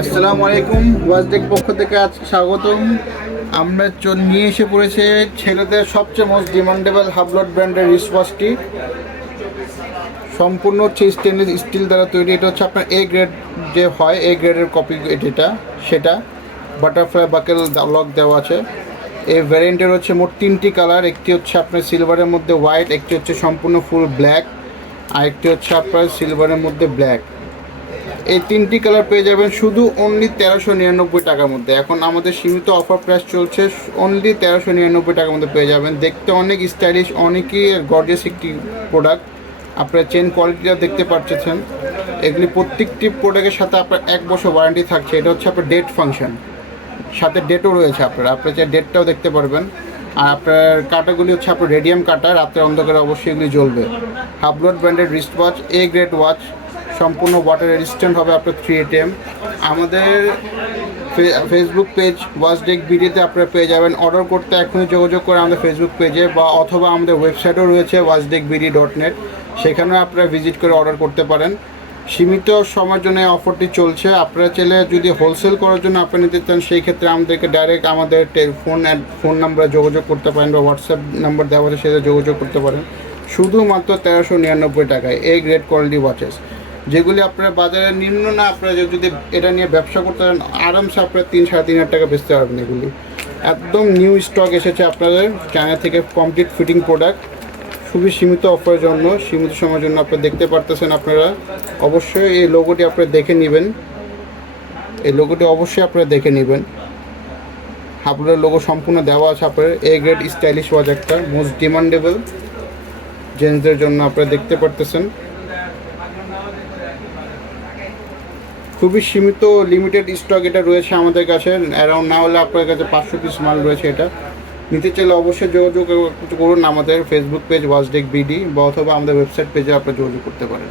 আসসালামু আলাইকুম, ওয়াজডেক পক্ষ থেকে আজকে স্বাগতম। আমরা নিয়ে এসে পড়েছে ছেলেদের সবচেয়ে মোস্ট ডিমান্ডেবল হাবলট ব্র্যান্ডের রিস্টওয়াচটি। সম্পূর্ণ হচ্ছে স্টেনলেস স্টিল দ্বারা তৈরি। এটা হচ্ছে আপনার এ গ্রেড যে হয়, এ গ্রেডের কপি এটা, সেটা বাটারফ্লাই বাকেল লক দেওয়া আছে। এই ভ্যারিয়েন্টের হচ্ছে মোট 3টি কালার। একটি হচ্ছে আপনার সিলভারের মধ্যে হোয়াইট, একটি হচ্ছে সম্পূর্ণ ফুল ব্ল্যাক, আর একটি হচ্ছে আপনার সিলভারের মধ্যে ব্ল্যাক। এই 3টি কালার পেয়ে যাবেন শুধু অনলি 1399 টাকার মধ্যে। এখন আমাদের সীমিত অফার প্রাইস চলছে, অনলি 1399 টাকার মধ্যে পেয়ে যাবেন। দেখতে অনেক স্টাইলিশ, অনেকই গর্জিয়াস একটি প্রোডাক্ট। আপনার চেন কোয়ালিটিটা দেখতে পাচ্ছেন। এগুলি প্রত্যেকটি প্রোডাক্টের সাথে আপনার 1 বছর ওয়ারেন্টি থাকছে। এটা হচ্ছে আপনার ডেট ফাংশন, সাথে ডেটও রয়েছে। আপনার যে ডেটটাও দেখতে পারবেন। আর আপনার কাঁটাগুলি হচ্ছে আপনার রেডিয়াম কাঁটা, রাতের অন্ধকারে অবশ্যই এগুলি জ্বলবে। Hublot branded wrist watch, A grade watch, সম্পূর্ণ ওয়াটার রেজিস্ট্যান্ট হবে আপনার 3 ATM। আমাদের ফেসবুক পেজ ওয়াজডেক বিডিতে আপনারা পেয়ে যাবেন। অর্ডার করতে এখনই যোগাযোগ করে আমাদের ফেসবুক পেজে বা অথবা আমাদের ওয়েবসাইটও রয়েছে washdekbd.net, সেখানেও আপনারা ভিজিট করে অর্ডার করতে পারেন। সীমিত সময়ের জন্য এই অফারটি চলছে। আপনারা চাইলে যদি হোলসেল করার জন্য আপনি নিতে চান, সেই ক্ষেত্রে আমাদেরকে ডাইরেক্ট আমাদের ফোন নাম্বারে যোগাযোগ করতে পারেন বা হোয়াটসঅ্যাপ নাম্বার দেওয়া আছে সেটা যোগাযোগ করতে পারেন। শুধুমাত্র 1399 টাকায় এ গ্রেড কোয়ালিটি ওয়াচেস, যেগুলি আপনারা বাজারে নিম্ন না। আপনারা যদি এটা নিয়ে ব্যবসা করতে চান, আরামসে আপনারা 3-3.5 টাকা বেচতে পারবেন। এগুলি একদম নিউ স্টক এসেছে আপনাদের চায়না থেকে, কমপ্লিট ফিটিং প্রোডাক্ট। খুবই সীমিত অফারের জন্য, সীমিত সময়ের জন্য আপনারা দেখতে পারতেছেন। আপনারা অবশ্যই এই লোগোটি আপনারা দেখে নেবেন, এই লোগোটি অবশ্যই আপনারা দেখে নেবেন। আপনার লোগো সম্পূর্ণ দেওয়া আছে। আপনার এ গ্রেড স্টাইলিশ ওয়াচ, একটা মোস্ট ডিমান্ডেবল জেন্টসদের জন্য আপনারা দেখতে পারতেছেন। খুবই সীমিত লিমিটেড স্টক এটা রয়েছে আমাদের কাছে। অ্যারাউন্ড না হলে আপনার কাছে 500 পিস মাল রয়েছে। এটা নিতে চাইলে অবশ্যই যোগাযোগ করুন আমাদের ফেসবুক পেজ ওয়াজডেক বিডি বা অথবা আমাদের ওয়েবসাইট পেজে আপনারা যোগাযোগ করতে পারেন।